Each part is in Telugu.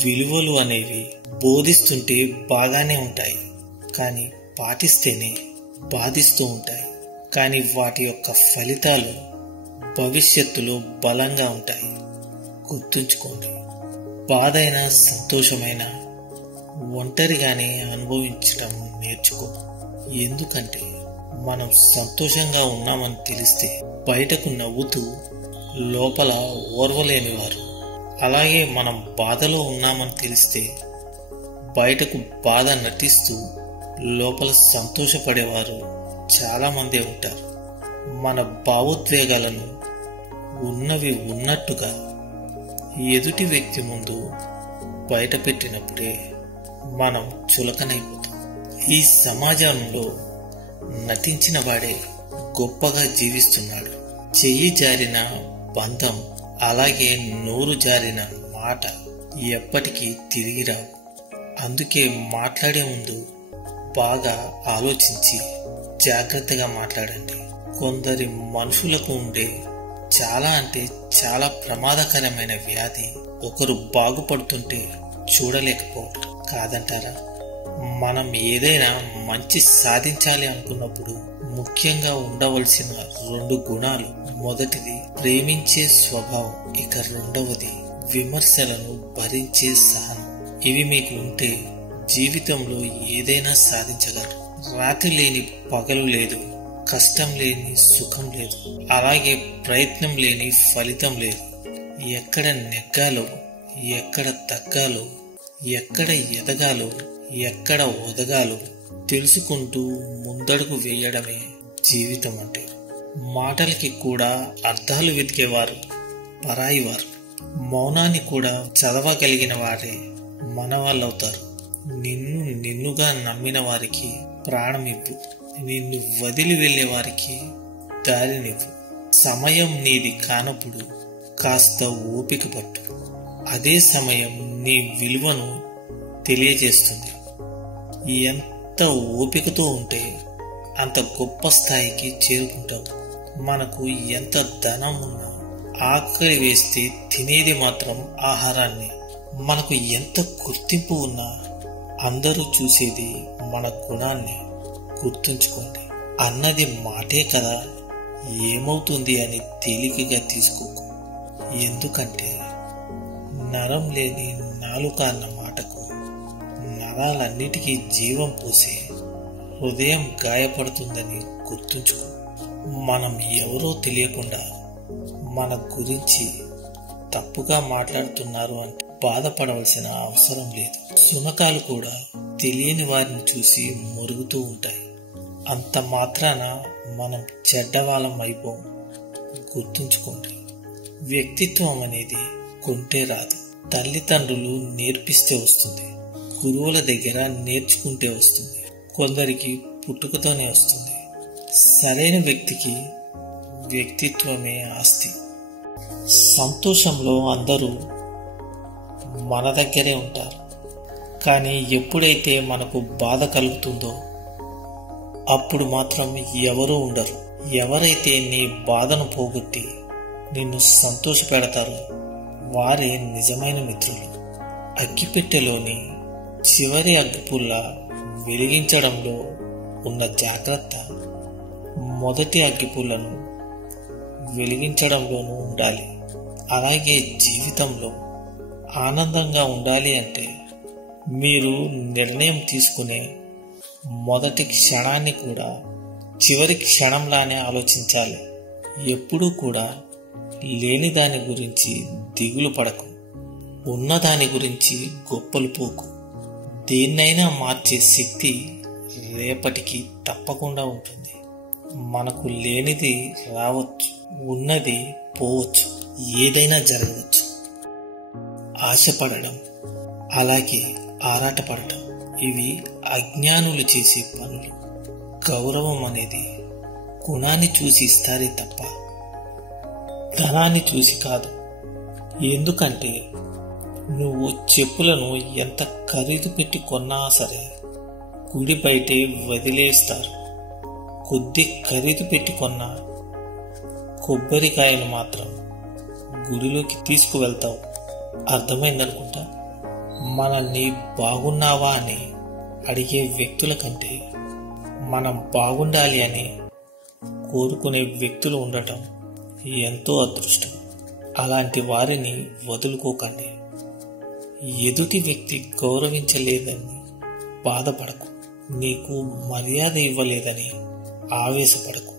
విలువలు అనేవి బోధిస్తుంటే బాగానే ఉంటాయి, కానీ పాటిస్తేనే బాధిస్తూ ఉంటాయి. కానీ వాటి యొక్క ఫలితాలు భవిష్యత్తులో బలంగా ఉంటాయి. గుర్తుంచుకోండి, బాధైన సంతోషమైన ఒంటరిగానే అనుభవించడం నేర్చుకో. ఎందుకంటే మనం సంతోషంగా ఉన్నామని తెలిస్తే బయటకు నవ్వుతూ లోపల ఓర్వలేనివారు, అలాగే మనం బాధలో ఉన్నామని తెలిస్తే బయటకు బాధ నటిస్తూ లోపల సంతోషపడేవారు చాలా మందే ఉంటారు. మన భావోద్వేగాలను ఉన్నవి ఉన్నట్టుగా ఎదుటి వ్యక్తి ముందు బయట పెట్టినప్పుడే మనం చులకనైపోతాం. ఈ సమాజంలో నటించిన వాడే గొప్పగా జీవిస్తున్నాడు. చెయ్యి జారిన బంధం, అలాగే నోరు జారిన మాట ఎప్పటికీ తిరిగి రావు. అందుకే మాట్లాడే ముందు బాగా ఆలోచించి జాగ్రత్తగా మాట్లాడండి. కొందరి మనుషులకు ఉండే చాలా ప్రమాదకరమైన వ్యాధి ఒకరు బాగుపడుతుంటే చూడలేకపోవడం కాదంటారా? మనం ఏదైనా మంచి సాధించాలి అనుకున్నప్పుడు ముఖ్యంగా ఉండవలసిన 2 గుణాలు. మొదటిది ప్రేమించే స్వభావం, ఇక రెండవది విమర్శలను భరించే సహనం. ఇవి మీకు ఉంటే జీవితంలో ఏదైనా సాధించగలరు. రాత్రి లేని పగలు లేదు, కష్టం లేని సుఖం లేదు, అలాగే ప్రయత్నం లేని ఫలితం లేదు. ఎక్కడ నెగ్గాలో, ఎక్కడ తగ్గాలో, ఎక్కడ ఎదగాలో, ఎక్కడ ఒదగాలో తెలుసుకుంటూ ముందడుగు వేయడమే జీవితం అంటే. మాటలకి కూడా అర్థాలు వెతికేవారు పరాయివారు. మౌనాన్ని కూడా చదవగలిగిన వారే మన వాళ్ళవుతారు. నిన్నుగా నమ్మిన వారికి ప్రాణమివ్వు, నిన్ను వదిలి వెళ్లే వారికి దారినివ్వు. సమయం నీది కానప్పుడు కాస్త ఓపిక పట్టు, అదే సమయం నీ విలువను తెలియజేస్తుంది. ఎంత ఓపికతో ఉంటే అంత గొప్ప స్థాయికి చేరుకుంటావు. మనకు ఎంత ధనం ఉన్నా ఆకలి వేస్తే తినేది మాత్రం ఆహారాన్ని. మనకు ఎంత గుర్తింపు ఉన్నా అందరూ చూసేది మన గుణాన్ని. గుర్తుంచుకోండి, అన్నది మాటే కదా, ఏమవుతుంది అని తేలికగా తీసుకోకు. ఎందుకంటే నరం లేని నాలుక అన్న మాటకు నరాలన్నిటికీ జీవం పోసి హృదయం గాయపడుతుందని గుర్తుంచుకో. మనం ఎవరో తెలియకుండా మన గురించి తప్పుగా మాట్లాడుతున్నారు అంటే బాధపడవలసిన అవసరం లేదు. శునకాలు కూడా తెలియని వారిని చూసి మురుగుతూ ఉంటాయి. అంత మాత్రాన మనం చెడ్డవాళ్ళం అయిపోం. గుర్తుంచుకోండి, వ్యక్తిత్వం అనేది కొంటే రాదు, తల్లిదండ్రులు నేర్పిస్తే వస్తుంది, గురువుల దగ్గర నేర్చుకుంటే వస్తుంది, కొందరికి పుట్టుకతోనే వస్తుంది. సరైన వ్యక్తికి వ్యక్తిత్వమే ఆస్తి. సంతోషంలో అందరూ మన దగ్గరే ఉంటారు, కానీ ఎప్పుడైతే మనకు బాధ కలుగుతుందో అప్పుడు మాత్రం ఎవరూ ఉండరు. ఎవరైతే నీ బాధను పోగొట్టి నిన్ను సంతోష పెడతారో వారే నిజమైన మిత్రులు. అగ్గిపెట్టెలోని చివరి అగ్గిపుల్ల వెలిగించడంలో ఉన్న జాగ్రత్త మొదటి అగ్గిపుల్లను వెలిగించడంలోనూ ఉండాలి. అలాగే జీవితంలో ఆనందంగా ఉండాలి అంటే మీరు నిర్ణయం తీసుకునే మొదటి క్షణాన్ని కూడా చివరి క్షణంలానే ఆలోచించాలి. ఎప్పుడూ కూడా లేని దాని గురించి దిగులు పడకు, ఉన్నదాని గురించి గొప్పలు పోకు. దేన్నైనా మార్చే శక్తి రేపటికి తప్పకుండా ఉంటుంది. మనకు లేనిది రావచ్చు, ఉన్నది పోవచ్చు, ఏదైనా జరగవచ్చు. ఆశపడడం, అలాగే ఆరాటపడటం ఇవి అజ్ఞానులు చేసే పనులు. గౌరవం అనేది గుణాన్ని చూసి ఇస్తారే తప్ప ధనాన్ని చూసి కాదు. ఎందుకంటే నువ్వు చెప్పులను ఎంత ఖరీదు పెట్టి కొన్నా సరే గుడి బయటే వదిలేస్తారు. కొద్ది ఖరీదు పెట్టి కొన్న కొబ్బరికాయను మాత్రం గుడిలోకి తీసుకువెళ్తావు. అర్థమైందనుకుంటా. మనల్ని బాగున్నావా అని అడిగే వ్యక్తుల కంటే మనం బాగుండాలి అని కోరుకునే వ్యక్తులు ఉండటం ఎంతో అదృష్టం. అలాంటి వారిని వదులుకోకండి. ఎదుటి వ్యక్తి గౌరవించలేదని బాధపడకు. నీకు మర్యాద ఇవ్వలేదని ఆవేశపడకు.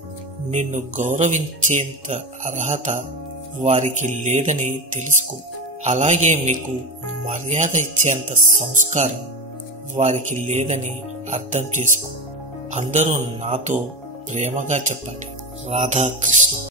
నిన్ను గౌరవించేంత అర్హత వారికి లేదని తెలుసుకో. అలాగే మీకు మర్యాద ఇచ్చేంత సంస్కారం వారికి లేదని అర్థం చేసుకో. అందరూ నాతో ప్రేమగా చెప్పండి. రాధాకృష్ణ.